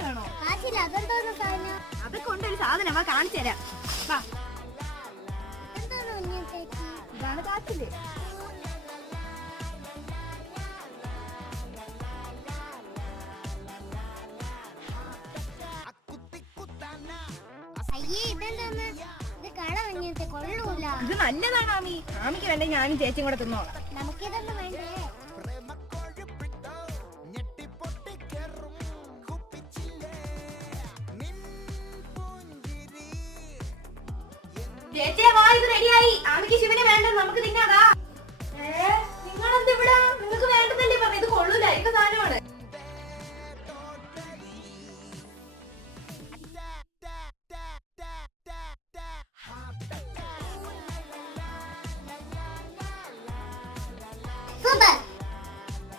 കാച്ചിലാണോ? അതെന്തോന്ന് സാധനം? അതൊക്കെ കൊണ്ടൊരു സാധനം വാ കാണിച്ചു തരാം. വാ, ഇതാണ് കാച്ചില്. അയ്യേ, ഇതെന്തോന്ന്? ഇത് കള വാങ്ങിയത്തെ കൊള്ളൂല. ഇത് നല്ലതാണ് ആമി. ആമിക്ക് വേണ്ടേ ഞാനും ചേച്ചിയും കൂടെ തിന്നോളാം. നമുക്കിതൊന്നും വേണ്ടേ? ചേച്ചിയെ വാ, ഇത് റെഡിയായി. ആമിക്ക് ശിവനെ വേണ്ട, നമുക്ക് തിന്നാതാ.